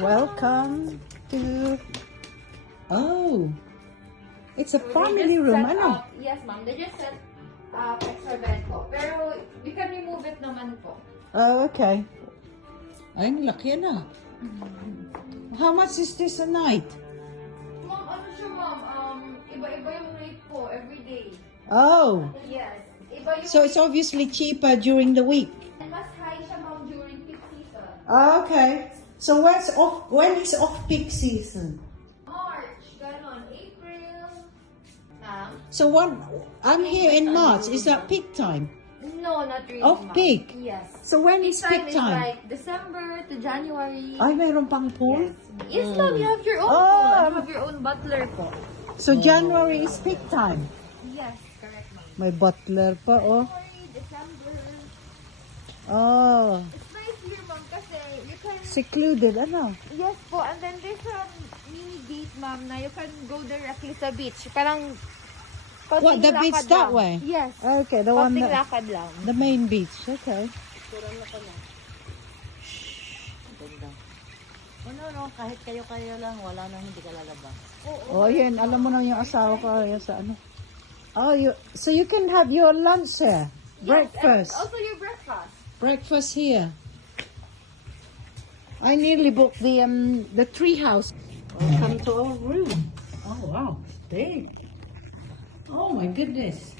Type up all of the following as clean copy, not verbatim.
Welcome to... Oh, it's a family room, ano? Yes, ma'am. They just set up extra bed po. Pero we can remove it naman po. Oh, okay. Ay, ang laki na. How much is this a night? Ma'am, ano siya, ma'am? Iba-iba yung rate po every day. Oh, Yes. Iba yung so it's obviously cheaper during the week. And mas high siya, ma'am, during peak season. Okay. So when is off-peak season? March, ganon. April. Ma'am? So I'm here in March. Is that peak time? No, not really, Off-peak? ma'am. Yes. So when is peak Is time? like December to January. Ay, mayroon pang pool? Yes, ma'am. You have your own Oh, pool. And you have your own butler po. So January is peak time? Yes, correct, ma'am. May butler pa, oh. January, December. Oh, It's nice here, ma'am, kasi you can... secluded, ano? Yes po, and then there's a mini gate, ma'am, na you can go directly sa beach. Parang... What, the konting beach lakad that lang. way? Yes. Okay, the one Konting that, lakad lang. the main beach, okay. No, kahit kayo-kayo lang, wala nang hindi ka lalabas. Oh, yun, alam mo na yung asawa ko yun sa ano. Oh, so you can have your lunch here, breakfast. And also your breakfast. Breakfast here. I nearly booked the tree house. Welcome to our room. Oh wow, big. Oh my goodness,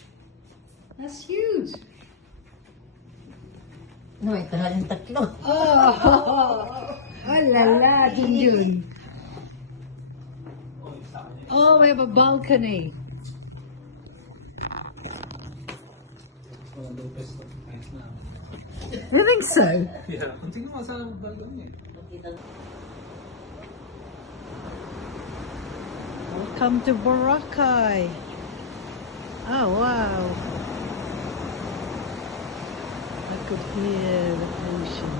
that's huge. No, may tahaling tatlo. Oh la la, Junjun. Oh, we have a balcony. You think so? Yeah, continue mo sa balon eh. Welcome to Boracay. Oh wow. I could hear the ocean.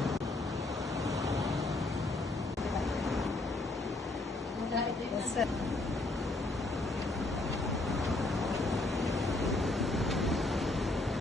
What's that?